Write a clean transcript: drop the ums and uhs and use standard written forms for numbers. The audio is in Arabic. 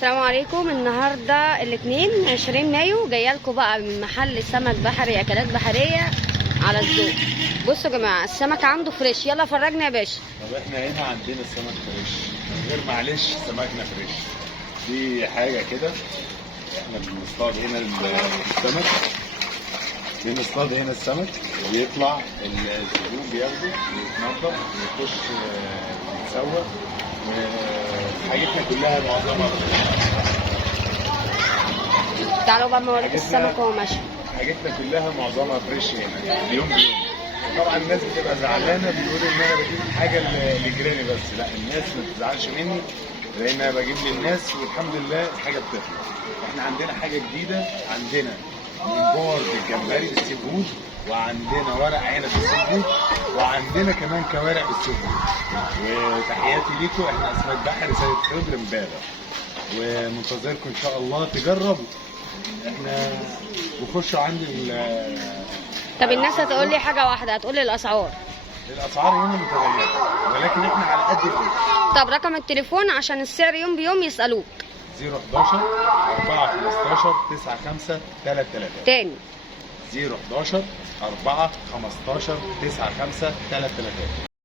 السلام عليكم. النهارده الاثنين 20 مايو جايه لكم بقى من محل سمك بحري اكلات بحريه على الذوق. بصوا يا جماعه السمك عنده فريش، يلا فرجنا يا باشا. طب احنا هنا عندنا السمك فريش من غير معلش، سمكنا فريش دي حاجه كده. احنا بنصطاد هنا السمك، بنصطاد هنا السمك ويطلع الزبون بياخده ويتنضف ويخش يتسوى. حاجتنا كلها معظمها تعالوا بقى اوريكم السمك وهو ماشي. حاجتنا كلها معظمها فريش هنا اليوم بيوم. طبعا الناس بتبقى زعلانه، بتقول ان انا بجيب حاجه لجيراني، بس لا، الناس ما تزعلش مني لان انا بجيب للناس والحمد لله الحاجه بتطلع. احنا عندنا حاجه جديده، عندنا ممبار بالجمبري بالسي فود، وعندنا ورق عنب بالسي فود، وعندنا كمان كوارع بالسي فود. وتحياتي ليكم، احنا اسماك بحري سيد خضر امبارح، ومنتظركم ان شاء الله تجربوا. احنا وخشوا عند طب الناس هتقول لي حاجه واحده، هتقول لي الاسعار. الاسعار هنا متغيره ولكن احنا على قد الايه. طب رقم التليفون عشان السعر يوم بيوم يسالوك. 011 415 95 33 تاني 011 415 95 33.